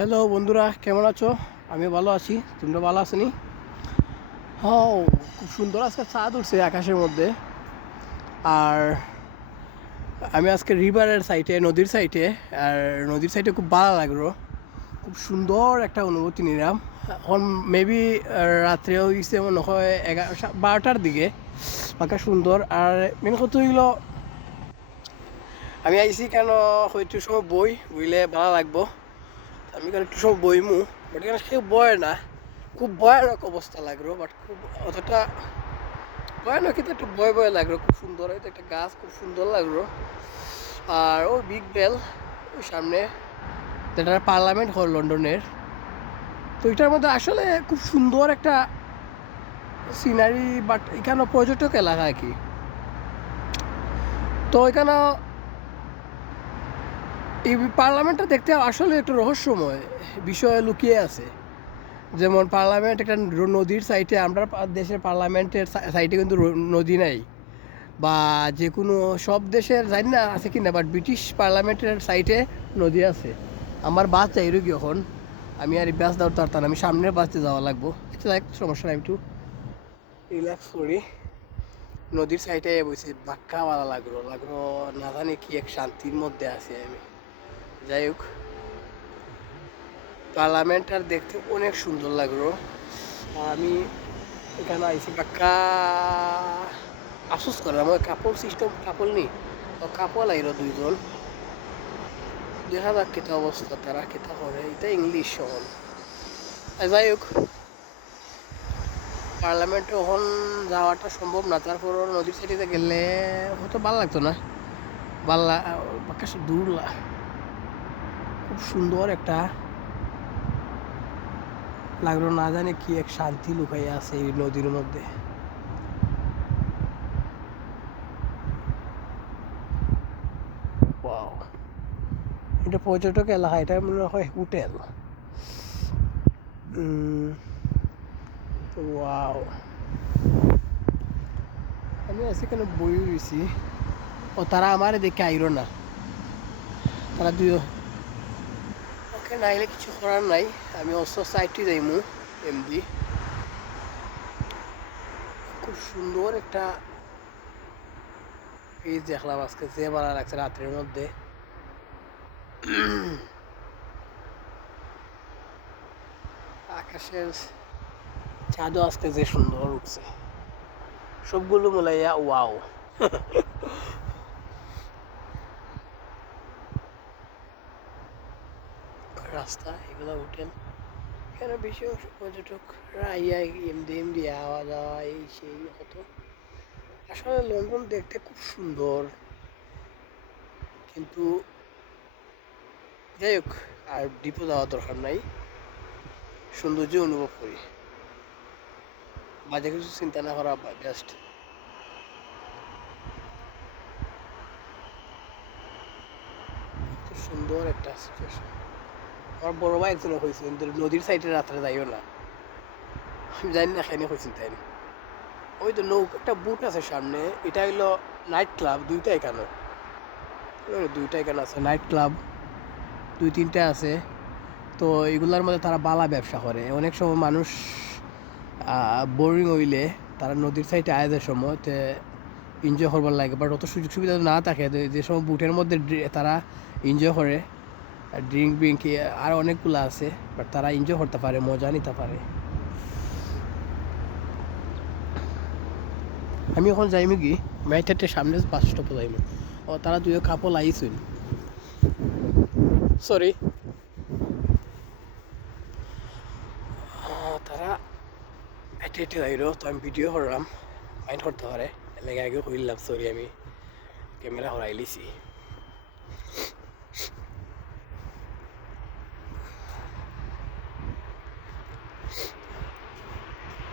Hello বন্ধুরা, কেমন আছো? আমি ভালো আছি, তোমরা ভালো আছো নি? হ্যাঁ, খুব সুন্দর আজকে চাঁদ উঠছে আকাশের মধ্যে। আর আমি আজকে রিভারের সাইডে, নদীর সাইডে। আর নদীর সাইডে খুব ভালো লাগলো, খুব সুন্দর একটা অনুভূতি নিলাম। এখন মেবি রাত্রেও গেছে মনে হয় 11-12টার দিকে, পাকা সুন্দর। আর মেন কথা হইলো আমি আইসি কেন, হয়তো সময় বইলে ভালো লাগবো। আমি কেন একটু সময় বইমু, বাট এখানে কেউ বয় না। খুব ভয়ানক অবস্থা লাগলো, বাট খুব অতটা ভয়ানক কিন্তু একটু ভয় লাগলো। খুব সুন্দর, হয়তো একটা গাছ খুব সুন্দর লাগলো। আর ও বিগ বেল ওই সামনে, যেটা পার্লামেন্ট হল লন্ডনের। তো এটার মধ্যে আসলে খুব সুন্দর একটা সিনারি, বাট এখানে পর্যটক এলাকা আর কি। তো এখানে এই পার্লামেন্টটা দেখতে আসলে একটু রহস্যময় বিষয় লুকিয়ে আছে। যেমন পার্লামেন্ট একটা নদীর সাইডে, আমরা দেশের পার্লামেন্টের সাইডে কিন্তু নদী নাই। বা যে কোনো সব দেশের জানি না আছে কি না, বাট ব্রিটিশ পার্লামেন্টের সাইডে নদী আছে। আমার বাস চাইল কি এখন, আমি আর বাস দেওয়ার তার আমি সামনের বাসে যাওয়া লাগবো। এক সমস্যা নাই, একটু রিল্যাক্স করি। নদীর সাইডে বসে বাক্কা ভালো লাগলো না জানি কি এক শান্তির মধ্যে আছি আমি। যাই হোক, পার্লামেন্টটা দেখতে অনেক সুন্দর লাগলো। আমি এখানে আইসি বাক্কা আফসোস করলাম, ওই কাপড় সিস্টেম কাপড় নেই, ও কাপড় লাগলো দুইজন। দেখা যাক কেটা অবস্থা, তারা কেটা করে। এটা ইংলিশ শহর। যাই হোক, পার্লামেন্টে এখন যাওয়াটা সম্ভব না, তারপর নদীর সাইডে গেলে হয়তো ভালো লাগতো না। বাক্কা দূর খুব সুন্দর একটা লাগলো, না জানে কি এক শান্তি লুকাইয়া আছে এই নদীর মধ্যে। ওয়াও, এটা পর্যটক এলাকা, এটা মনে হয় হোটেল। ওয়াও, আমি আছি কেন বই রয়েছি। ও তারা আমার দেখে আইরো না, তারা দুই ওকে নাইলে কিছু করার নাই। আমি অস্ত সাইডটি যাইমু এমডি। খুব সুন্দর একটা পেজ দেখলাম আজকে, যে ভালো লাগছে রাত্রের মধ্যে। আকাশের চাঁদও আজকে যে সুন্দর উঠছে, সবগুলো মিলাইয়া ওয়াও। রাস্তা এগুলো হোটেল, এখানে বেশি অংশ পর্যটকরা আইয়া এমডি এমডি আওয়া যাওয়া এই সেই হতো। আসলে লন্ডন দেখতে খুব সুন্দর, কিন্তু যাই হোক, আর ডিপো যাওয়ার দরকার নাই, সৌন্দর্য অনুভব করি, বাজে কিছু চিন্তা না করা বেস্ট। খুব সুন্দর একটা সিচুয়েশন। আমার বড় ভাই একজন হয়েছে, কিন্তু নদীর সাইডে রাত্রে যাইও না। আমি জানি না কেন হয়েছেন তাই। ওই তো একটা বুট আছে সামনে, এটা হইলো নাইট ক্লাব। দুইটা এখানে আছে নাইট ক্লাব, 2-3টা আছে। তো এগুলার মধ্যে তারা বালা ব্যবসা করে। অনেক সময় মানুষ বোরিং হইলে তারা নদীর সাইডে আয়াদের সময় এনজয় করবার লাগে, বাট অত সুযোগ সুবিধা না থাকে। যে সময় বুটের মধ্যে তারা এনজয় করে, ড্রিঙ্ক আর অনেকগুলো আছে, বাট তারা এনজয় করতে পারে, মজা নিতে পারে। আমি এখন যাইমি কি ম্যাথেটে সামনে বাস স্টপে যাইমি। ও তারা দুইও কাপড় আইসুন, সরি। তারা হেঁটে হেঁটে যাইল, তো আমি ভিডিও করলাম, মাইন্ড করতে পারে এলাকা আগে হইলাম, সরি। আমি ক্যামেরা হরাই লিছি।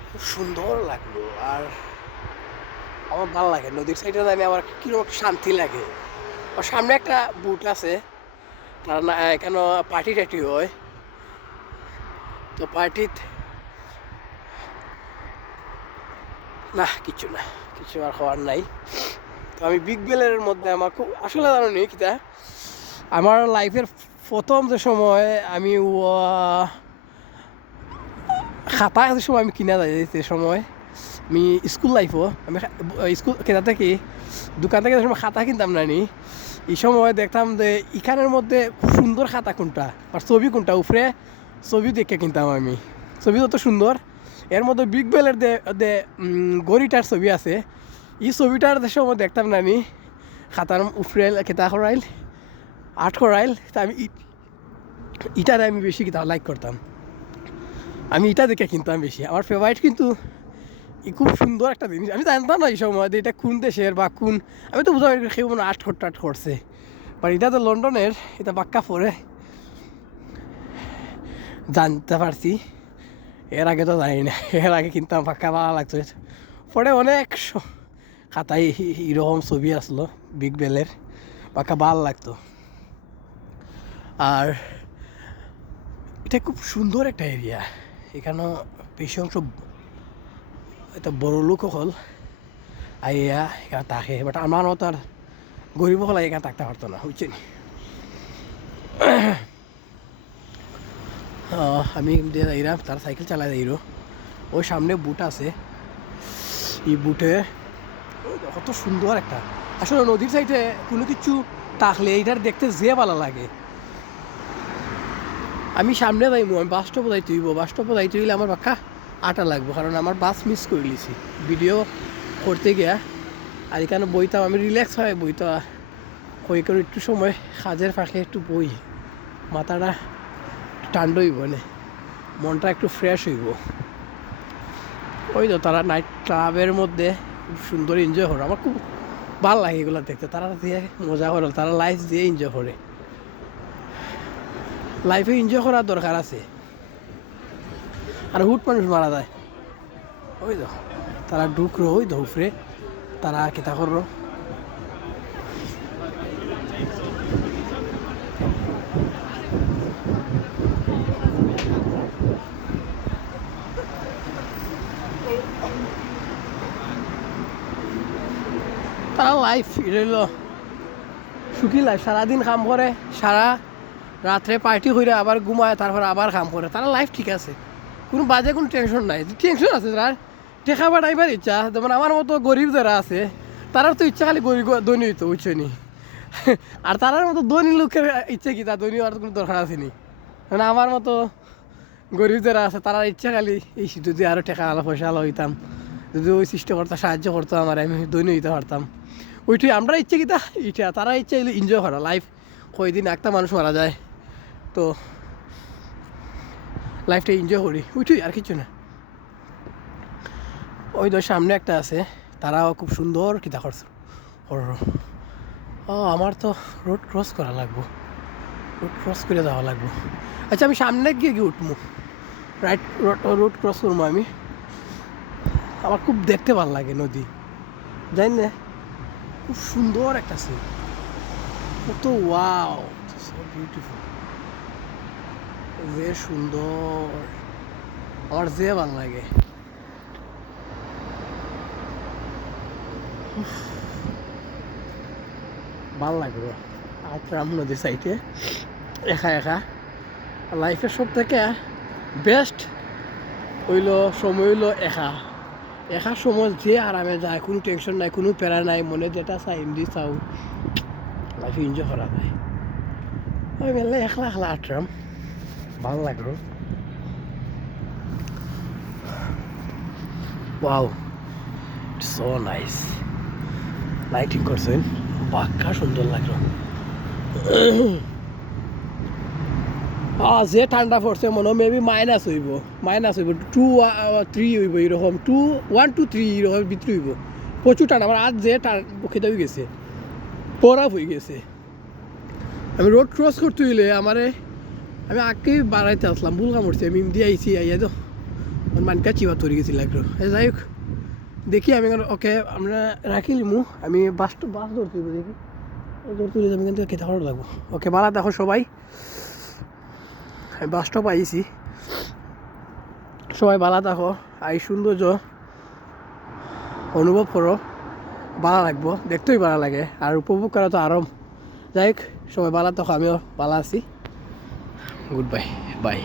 খুব সুন্দর লাগলো। আর আমার ভালো লাগে নদীর সাইডে যাই, আমার কিরকম শান্তি লাগে। আর সামনে একটা বুট আছে, তার না এখানে পার্টি টাটি হয়। তো কিছু আর হওয়ার নাই। তো আমি বিগ বেলের মধ্যে আমার খুব আসলে জানো নি কিতা, আমার লাইফের প্রথম যে সময় আমি খাতা যে সময় আমি কিনা যাই যে সময় আমি স্কুল লাইফও আমি স্কুল কেনা থেকে দোকান থেকে যে সময় খাতা কিনতাম না নি এই সময় দেখতাম যে এখানের মধ্যে খুব সুন্দর খাতা কোনটা আর ছবি কোনটা উপরে ছবি দেখে কিনতাম আমি ছবি যত সুন্দর এর মধ্যে বিগ বেলের যে গড়িটার ছবি আছে এই ছবিটার যে সময় দেখতাম না আমি খাতার উপরে কেতা করাইল আর্ট করাইল তা আমি ইটারে আমি বেশি কিতাব লাইক করতাম আমি এটা দেখে কিনতাম বেশি আমার ফেভারিট কিন্তু খুব সুন্দর একটা জিনিস আমি জানতাম না এই সময় যে এটা কোন দেশের বা কোন আমি তো বুঝলাম কেউ মানে আর্ট করছে বাট এটা তো লন্ডনের এটা বাক্কা পরে জানতে পারছি এর আগে তো জানি না এর আগে কিনতাম পাক্কা ভালো লাগতো পরে অনেক খাতায় এরকম ছবি আসলো বিগ বেলের পাক্কা ভালো লাগতো আর এটা খুব সুন্দর একটা এরিয়া এখানে বেশি অংশ এটা বড় লোক হল আইয়া এখানে থাকে বাট আমার মতো আর গরিব হল এখানে থাকতে পারতো না বুঝছেন আমি যাইরাম তার সাইকেল চালাই যাইরো ওই সামনে বুট আছে এই বুটে কত সুন্দর একটা আসলে নদীর সাইডে কোনো কিছু থাকলে এইটার দেখতে যে ভালো লাগে আমি সামনে যাইবো আমি বাস স্টপে যাইতে হইব বাস স্টপে যাইতে হইলে আমার বাক্কা আটা লাগবো কারণ আমার বাস মিস করে লিছি ভিডিও করতে গিয়া আর এখানে বইতাম আমি রিল্যাক্স হয় বইতা কই করে একটু সময় কাজের ফাঁকে একটু বই মাথাটা ঠান্ডা হইব না মনটা একটু ফ্রেশ হইব ওই তো তারা নাইট ক্লাবের মধ্যে খুব সুন্দর এনজয় করে আমার খুব ভালো লাগে এগুলো দেখতে তারা দিয়ে মজা করে তারা লাইফ দিয়ে এনজয় করে লাইফে এনজয় করার দরকার আছে আর হুট মানুষ মারা যায় ওই তো তারা ঢুকরো ওই তো উপরে তারা কেতা করো তারা লাইফ এটা হইল সুখী লাইফ সারাদিন কাম করে সারা রাত্রে পার্টি করে আবার ঘুমায় তারপর আবার কাম করে তারা লাইফ ঠিক আছে কোনো বাজে কোনো টেনশন নাই টেনশন আছে তার টেকা বাড়াইবার ইচ্ছা যেমন আমার মতো গরিব যারা আছে তারার তো ইচ্ছা খালি গরিব ধনী হইতো বুঝছো নি আর তারার মতো ধনী লোকের ইচ্ছে কি তার ধনী হওয়ার কোনো দরকার আছে নি মানে আমার মতো গরিব যারা আছে তারার ইচ্ছা খালি এই যদি আরও টাকা আলো পয়সা আলো হইতাম যদি ওই সৃষ্টিকর্তা সাহায্য করতো আমার আমি ধনী হইতে পারতাম ওইটাই আমরা ইচ্ছে কিতা ইটা তারা ইচ্ছা এগুলো এনজয় করা লাইফ কয়দিন একটা মানুষ মারা যায় তো লাইফটা এনজয় করি ওইটাই আর কিছু না ওই তো সামনে একটা আছে তারাও খুব সুন্দর কিতা করছে ও আমার তো রোড ক্রস করা লাগবো রোড ক্রস করে যাওয়া লাগবো আচ্ছা আমি সামনে গিয়ে উঠবো রাইট রোড ক্রস করবো আমি আমার খুব দেখতে ভালো লাগে নদী জানি না খুব সুন্দর একটা সিন কত ওয়াও সো বিউটিফুল যে সুন্দর আমার যে ভালো লাগে ভাল লাগলো আটরাম নদীর সাইডে একা একা লাইফের সব থেকে বেস্ট হইল সময় হইলো একা একা সময় যে আরামে যায় কোনো টেনশন নাই কোনো প্যারা নাই মনে যেটা চাই এমনি চাও লাইফে এনজয় করা যায় ওই মেলে একলা একলা আটরাম ভাল লাগলো ওয়াও সো নাইস লাইটিং করছেন বাক্কা সুন্দর লাগলো যে ঠান্ডা পড়ছে মনে হয় মেবি মাইনাস হইব 2-3 হইব এরকম 1-3 এরকম ভিতরে হইব প্রচুর ঠান্ডা আমার আজ যে খেতে হয়ে গেছে বরফ হয়ে গেছে আমি রোড ক্রস করতে হইলে আমি আগেই বাড়াইতে আসলাম ভুল কাম করছি আমি দিয়ে আইসি আইয়া তো মানকা চিবা তৈরি গেছি লাগলো যাই হোক দেখি আমি ওকে আমরা রাখিলিমু আমি বাস ধরতে দেখি ধরতে আমি কিন্তু খেতে ভালো লাগবো ওকে ভালো দেখো সবাই আমি বাস স্টপ আইছি সবাই ভালো থাকো আই সৌন্দর্য অনুভব করো ভালো লাগবো দেখতেই ভালো লাগে আর উপভোগ করা তো আরাম যাই হোক সবাই ভালো থাকো আমিও ভালো আছি গুড বাই, বাই।